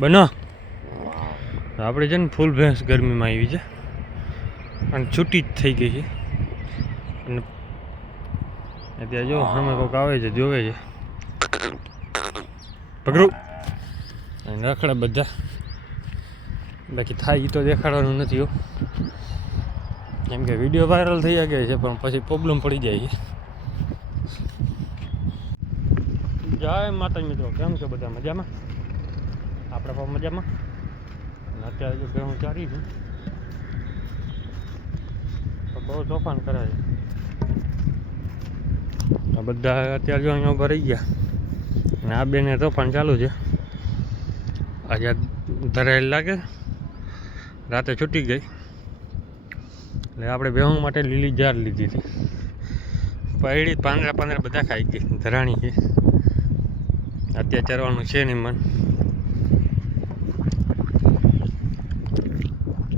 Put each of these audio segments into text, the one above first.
બનો આપણે છે ને ફૂલ ભેંસ ગરમીમાં આવી છે અને છૂટી જ થઈ ગઈ છે અને અત્યારે જો સામે કોઈક આવે છે જોવે છે પકડું અને રખડા બધા બાકી થાય એ તો દેખાડવાનું નથી હો કેમ કે વિડીયો વાયરલ થઈ ગયા છે પણ પછી પ્રોબ્લેમ પડી જાય છે. જય માતાજી મિત્રો, કેમ છો બધા? મજામાં? આપણે પણ મજામાં. અને અત્યારે જો ભેહું ચારી છું તો બહુ તોફાન કરે છે. આ બધા અત્યારે જો અહીંયા ઉભા રહી ગયા અને આ બેને તોફાન ચાલુ છે. આજે ધરાયેલ લાગે, રાતે છૂટી ગઈ એટલે આપણે ભેહું માટે લીલી જાર લીધી હતી. પૈડી પાંદડા બધા ખાઈ ગઈ, ધરાણી છે. અત્યારે ચરવાનું છે નહીં મન.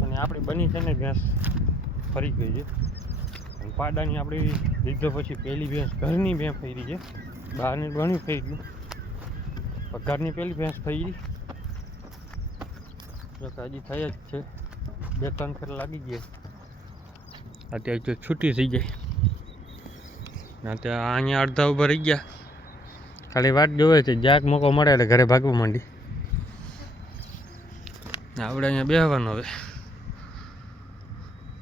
અને આપણી બની છે ને ભેંસ ફરી ગઈ છે. અને પાડાની આપણી લીધો પછી પહેલી ભેંસ ઘરની ભેંસ ફરી છે. બહારની ઘણી ફરી ગયું પણ ઘરની પહેલી ભેંસ ફરી હજી થઈ જ છે. 2-3 ફેર લાગી ગયા. અત્યારે જો છૂટી થઈ જાય. અત્યારે અહીંયા અડધા ઉભા રહી ગયા, ખાલી વાટ જોવે છે જ્યાંક મોકો મળે એટલે ઘરે ભાગવા માંડી. આપણે અહીંયા બેસવાનું હવે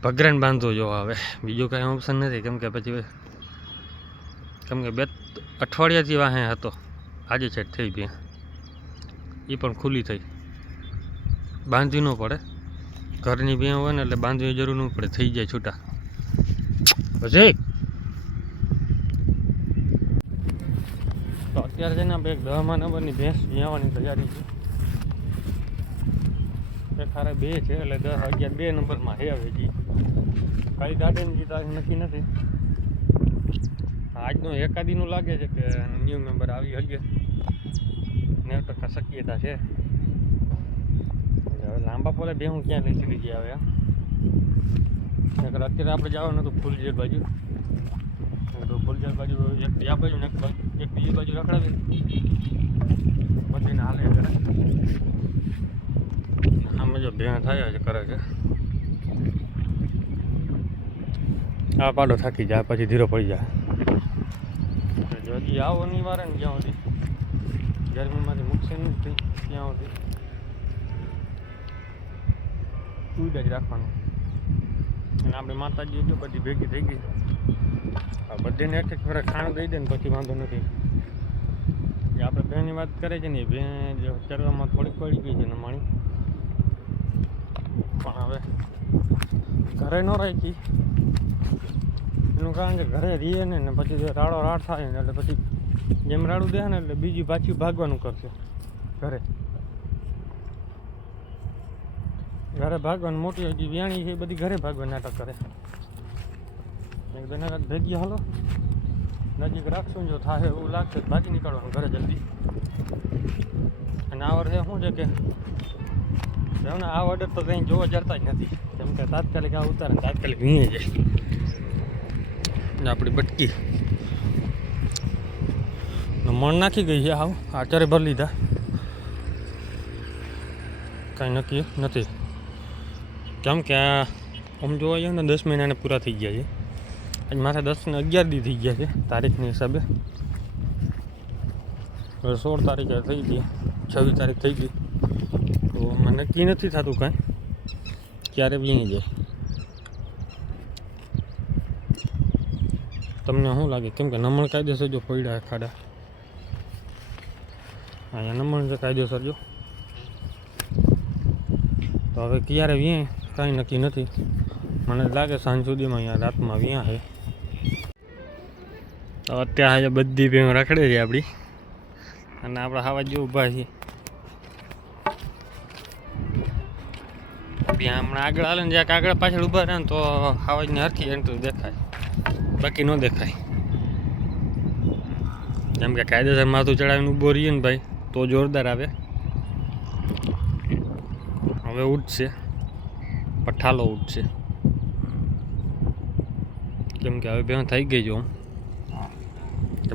ભગરાને બાંધવો જો હવે બીજું કાંઈ ઓપ્શન નથી. કેમ કે 2 અઠવાડિયાથી વાહે હતો, આજે સેટ થઈ ભેં એ પણ ખુલ્લી થઈ. બાંધવી ન પડે, ઘરની ભેં હોય ને એટલે બાંધવી જરૂર ન પડે, થઈ જાય છૂટા. પછી તો અત્યારે છે ને આપણે 10મા નંબરની ભેંસ વિયાવાની તૈયારી છે. એક હારે 2 છે એટલે 10, 11, 2 નંબરમાં છે. હવે જી કઈ ગાડીની તારીખ નક્કી નથી. આજનો એકાદીનું લાગે છે કે ન્યૂ મેમ્બર આવી હશે, 90% શક્યતા છે. હવે લાંબા પોલે ભેહું ક્યાં લઈ ચડી ગયા હવે. અત્યારે આપણે જવાનું હતું ફૂલજેર બાજુ. તો ફૂલજેર બાજુ એક આ બાજુ ને એક બીજી બાજુ રખડાવી બધીને હાલે કરે. આમે જો ભેં થાય છે કરે છે. આ પાડો થાકી જાય પછી ધીરો પડી જાય. હજી આવો અનિવાર્ય ને જ્યાં સુધી ગરમીમાંથી મૂકશે નથી ત્યાં સુધી સુઈ જ રાખવાનું. અને આપણે માતાજી જો બધી ભેગી થઈ ગઈ. આ બધીને એક ફરે ખાણ દઈ દે ને પછી વાંધો નથી. જે આપણે ભેંની વાત કરે છે ને, ભેં જે ચરવામાં થોડીક પડી ગઈ છે ને માણી, પણ હવે ઘરે ન રાખી. એનું કારણ કે ઘરે રહીએ ને પછી રાડો રાડ થાય ને એટલે પછી જેમ રાડું દે ને એટલે બીજી પાછી ભાગવાનું કરશે. ઘરે ભાગવાનું મોટી હજી વ્યાણી છે બધી ઘરે ભાગવા નાટક કરે. એક દનારાત ભેગી હાલો નજીક રાખશું, જો થાય એવું લાગશે ભાગી નીકળવાનું ઘરે જલ્દી. અને આ વર્ષે શું છે કે આ ઓર્ડર તો કંઈ જોવા જતા જ નથી. કેમ કે તાત્કાલિક આ ઉતારે ને તાત્કાલિક વીણી જાય. આપણી બટકી મણ નાખી ગઈ છે. હાવ આચારે ભરી લીધા, કાંઈ નક્કી નથી. કેમ કે આ આમ જોવા જઈએ ને 10 મહિનાને પૂરા થઈ ગયા છે. આજ માથે 10 ને 11 દી થઈ ગયા છે તારીખની હિસાબે. 16 તારીખે થઈ ગઈ, 26 તારીખ થઈ ગઈ. તો મને નક્કી નથી થતું કાંઈ ક્યારે વીણી જાય. તમને શું લાગે? કેમ કે નમણ કાયદેસર જો પડ્યા ખાડા, અહીંયા નમણ છે કાયદેસર જો. તો હવે ક્યારે વ્યાય કાંઈ નક્કી નથી. મને લાગે સાંજ સુધીમાં અહીંયા રાતમાં વ્યાં છે. તો અત્યારે બધી ભેં રખડે છે આપણી, અને આપણે હાવા જો ઊભા છીએ. ત્યાં હમણાં આગળ હાલે ને જ્યાં આગળ પાછળ ઊભા રહે ને તો હાવાજની હરખી એન્ટ્રી દેખાય, બાકી ન દેખાય. જેમ કે કાયદેસર માથું ચડાવીને ઊભો રહીએ ને ભાઈ તો જોરદાર આવે. હવે ઉઠશે, પઠાલો ઉઠશે. કેમ કે હવે ભેં થઈ ગઈ જો.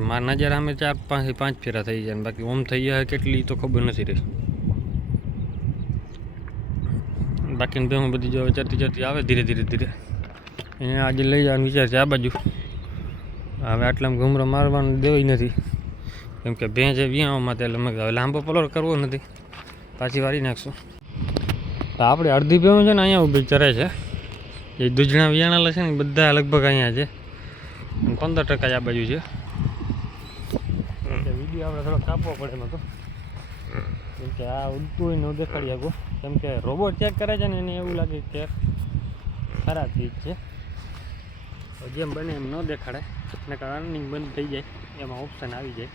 મારા નજર સામે 4-5 ફેરા થઈ જાય, બાકી ઓમ થઈ જાય કેટલી તો ખબર નથી રહી. બાકીની ભેહું બધી જો ચરતી આવે ધીરે ધીરે એને આજે લઈ જવાનો વિચાર છે આ બાજુ. હવે આટલામાં ઘૂમરો મારવાનું દેવાય નથી કેમ કે ભેં છે વિયાવામાં એટલે મેં હવે લાંબો પલોર કરવો નથી, પાછી વાળી નાખશું. તો આપણે અડધી ભેહું છે ને અહીંયા ઊભી ચરે છે. એ દૂધણા વિયાણેલા છે ને બધા લગભગ અહીંયા છે, 15% આ બાજુ છે. વિડીયો આપણે થોડો કાપવો પડે એમાં તો, કેમ કે આ ઉડતું હોય ન દેખાડી આગો, કેમ કે રોબોટ ચેક કરે છે ને એને એવું લાગે કે ખરાબ ચીજ છે. જેમ બને એમ ન દેખાડે ને અર્નિંગ બંધ થઈ જાય એમાં ઓપ્શન આવી જાય,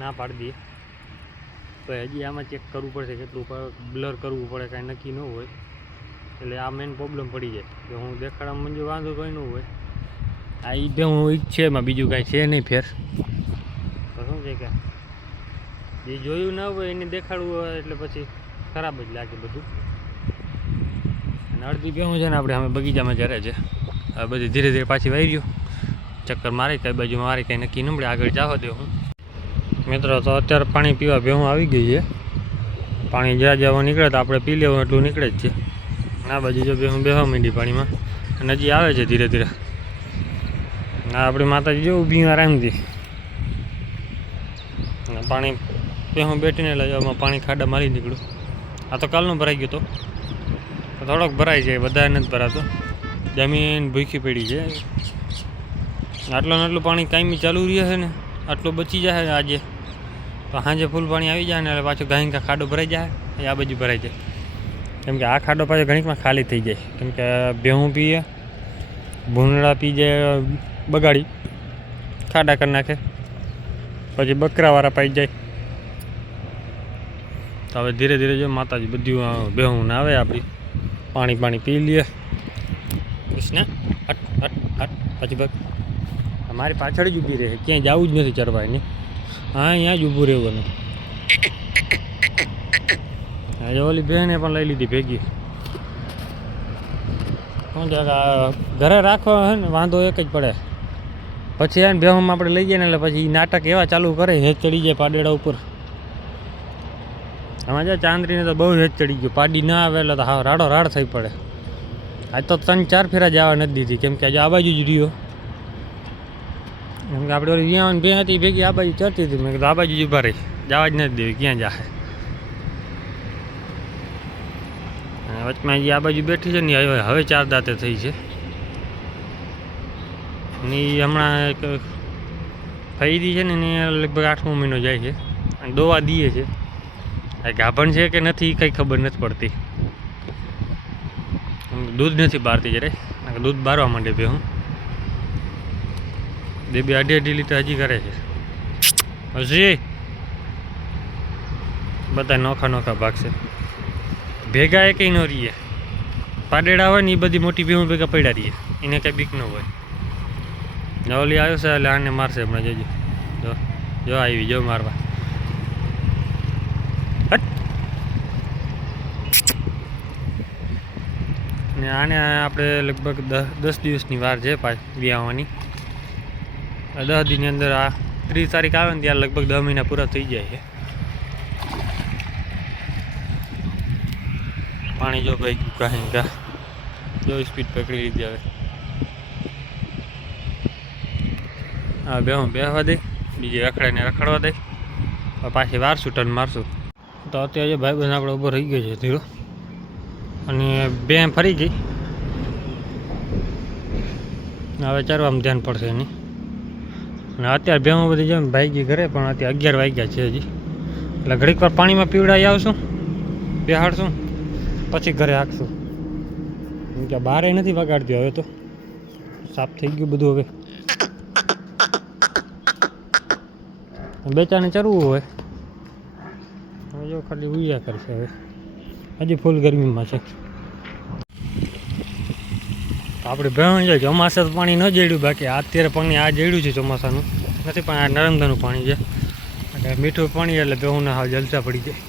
ના પાડી દઈએ. તો હજી આમાં ચેક કરવું પડશે કેટલું બ્લર કરવું પડે, કાંઈ નક્કી ન હોય. એટલે આ મેઇન પ્રોબ્લેમ પડી જાય કે હું દેખાડવામાં મંજુ વાંધો કંઈ ન હોય. આ ઈ બે હું ઈચ્છે એમાં બીજું કાંઈ છે નહીં ફેર. તો શું છે કે જે જોયું ના હોય એને દેખાડવું હોય એટલે પછી ખરાબ જ લાગે બધું. અને અડધી ભેહું છે ને આપણે અમે બગીચામાં જરે છે. આ બધી ધીરે ધીરે પાછી વાઈ રહ્યું, ચક્કર મારી કઈ બાજુમાં મારી કંઈ નક્કી નમળે આગળ જવા દે હું. મિત્રો તો અત્યારે પાણી પીવા ભેહું આવી ગઈ છે. પાણી જ્યાં જવા નીકળે તો આપણે પી લેવું એટલું નીકળે જ છે. આ બાજુ જો ભેહું બેહવા માંડી પાણીમાં અને હજી આવે છે ધીરે ધીરે. આ આપણી માતાજી જો ઊભી આરામથી પાણી ભેહું બેઠીને લઈ પાણી ખાડા મારી નીકળ્યું. આ તો કાલનું ભરાઈ ગયું તો થોડોક ભરાય છે, બધા નથી ભરાતો. જમીન ભૂખી પડી છે. આટલું ને આટલું પાણી કાયમી ચાલુ રહે છે ને, આટલું બચી જાય આજે તો સાંજે ફૂલ પાણી આવી જાય ને એટલે પાછું ગાયકા ખાડો ભરાઈ જાય, આ બાજુ ભરાઈ જાય. કેમ કે આ ખાડો પાછો ઘણીકમાં ખાલી થઈ જાય, કેમ કે ભેહું પીએ, ભૂંડળા પી જાય, બગાડી ખાડા કરી નાખે, પછી બકરાવાળા પાઈ જાય. તો હવે ધીરે ધીરે જો માતાજી બધું ભેહું ને આવે આપણી પાણી પી લઈએ. કૃષ્ણ હટ હટ હટ પછી બગ મારી પાછળ જ ઊભી રહે, ક્યાંય જવું જ નથી ચરવાની. હા અહીંયા જ ઊભું રહેવાનું. આજે ઓલી બહેને પણ લઈ લીધી ભેગી. શું છે ઘરે રાખવા હે ને વાંધો એક જ પડે, પછી એને ભેહુંમાં આપણે લઈ જઈએ ને એટલે પછી નાટક એવા ચાલુ કરે, હેજ ચડી જાય પાડેડા ઉપર. આમાં જો ચાંદરીને તો બહુ હેજ ચડી ગયું, પાડી ના આવે એટલે તો હા રાડો રાડ થઈ પડે. આજ તો 3-4 ફેરા જવા નથી દીધી, કેમ કે આજે આ બાજુ જ રહ્યો. કેમ કે આપણે ઓલી વિયાવાની બે હતી ભેગી આ બાજુ ચડતી હતી, મેં કીધું આ બાજુ જ ઊભા રહી, જવા જ નથી દેવી, ક્યાં જાય. વચમાં જે આ બાજુ બેઠી છે ને હવે 4 દાંતે થઈ છે ને. હમણાં એક ફૈદી છે ને એને લગભગ 8મો મહિનો જાય છે અને દોવા દીએ છે. આ ગાભણ છે કે નથી કંઈ ખબર નથી પડતી. દૂધ નથી બારતી જરે, દૂધ બારવા માંડે ભેહું. 2-2.5 લીટર હજી કરે છે. હજી બધા નોખા ભાગ છે, ભેગા એ કંઈ ન રહીએ. પાડેડા હોય ને એ બધી મોટી ભેહું ભેગા પડ્યા રહીએ, એને કંઈ બીક ન હોય. ઓલી આવ્યો છે એટલે આને મારશે હમણાં, જોજો જો આવી જો મારવા. ને આને આપણે લગભગ 10 દિવસની વાર છે વિયાવાની. 10 દિનની અંદર આ 30 તારીખ આવે ને ત્યારે લગભગ 10 મહિના પૂરા થઈ જાય છે. પાણી જો ભાઈ કાંઈ ગા જો સ્પીડ પકડી લીધી. હવે હા ભેહું બેહવા દે, બીજી રખડાઈને રખડવા દે, પાછી વારશું ટર્ન મારશું. તો અત્યારે ભાઈ બહેન આપણે ઊભો રહી ગયો છે ધીરો, અને બે ફરી ગઈ. હવે ચરવામાં ધ્યાન પડશે એની. અને અત્યારે ભેહું બધી જેમ ભાઈ ઘરે, પણ અત્યારે 11 વાગ્યા છે હજી. એટલે ઘડીક વાર પાણીમાં પીવડાવી આવશું, બેહાડશું, પછી ઘરે હાંકશું. કેમ કે બહાર નથી વગાડતી, હવે તો સાફ થઈ ગયું બધું. હવે બેચાને ચરવું હોય હવે જો ખાલી ઉયા કરશે. હવે હજી ફૂલ ગરમીમાં છે. આપણે ભેહું છે ચોમાસા પાણી ન જડ્યું, બાકી અત્યારે પાણી આ જડ્યું છે ચોમાસાનું નથી, પણ આ નર્મદાનું પાણી છે. એટલે મીઠું પાણી એટલે ભેહુંને હાવ જલસા પડી જાય.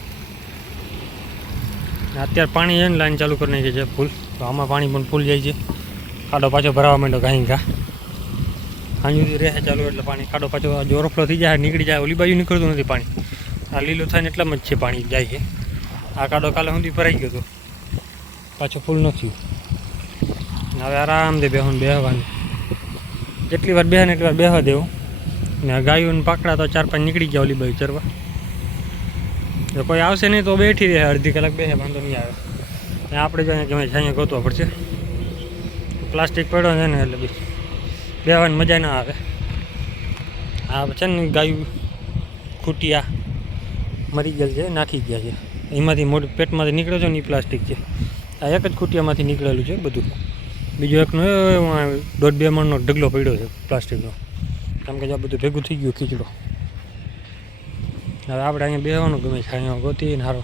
અત્યારે પાણી છે ને લાઈન ચાલુ કરી નાખી છે ફૂલ, તો આમાં પાણી પણ ફૂલ જાય છે. ખાડો પાછો ભરાવા માંડ્યો ગાઈ ઘા. સાંજ સુધી રહે ચાલુ એટલે પાણી ખાડો પાછો ઓવરફ્લો થઈ જાય, નીકળી જાય. ઓલી બાજુ નીકળતું નથી પાણી, આ લીલું થાય ને એટલામાં જ છે પાણી જાય છે. આ ખાડો કાલે સુધી ભરાઈ ગયો હતો, પાછું ફૂલ નથી. હવે આરામથી બેહવાનું, જેટલી વાર બેહે ને એટલી વાર બેહવા દેવું. ને ગાયું પાકડા તો 4-5 નીકળી ગયા ઓલી બાજુ ચરવા. જો કોઈ આવશે નહીં તો બેઠી રહે, અડધી કલાક બેસે, વાંધો નહીં આવે. ને આપણે જો અહીંયા છાંયા ગોતવા પડશે, પ્લાસ્ટિક પડ્યો છે ને એટલે બી બેહવાની મજા ના આવે. આ છે ને ગાયું ખૂટિયા મરી ગયેલ છે, નાખી ગયા છે. એમાંથી મોટું પેટમાંથી નીકળ્યો છે ને એ પ્લાસ્ટિક છે. આ એક જ ખૂટિયામાંથી નીકળેલું છે બધું. બીજો એકનો 1.5-2 મણનો ઢગલો પડ્યો છે પ્લાસ્ટિકનો, કેમ કે આ બધું ભેગું થઈ ગયું ખીચડો. હવે આપણે અહીંયા બેહવાનું ગમે છે, અહીંયા ગોતીને સારો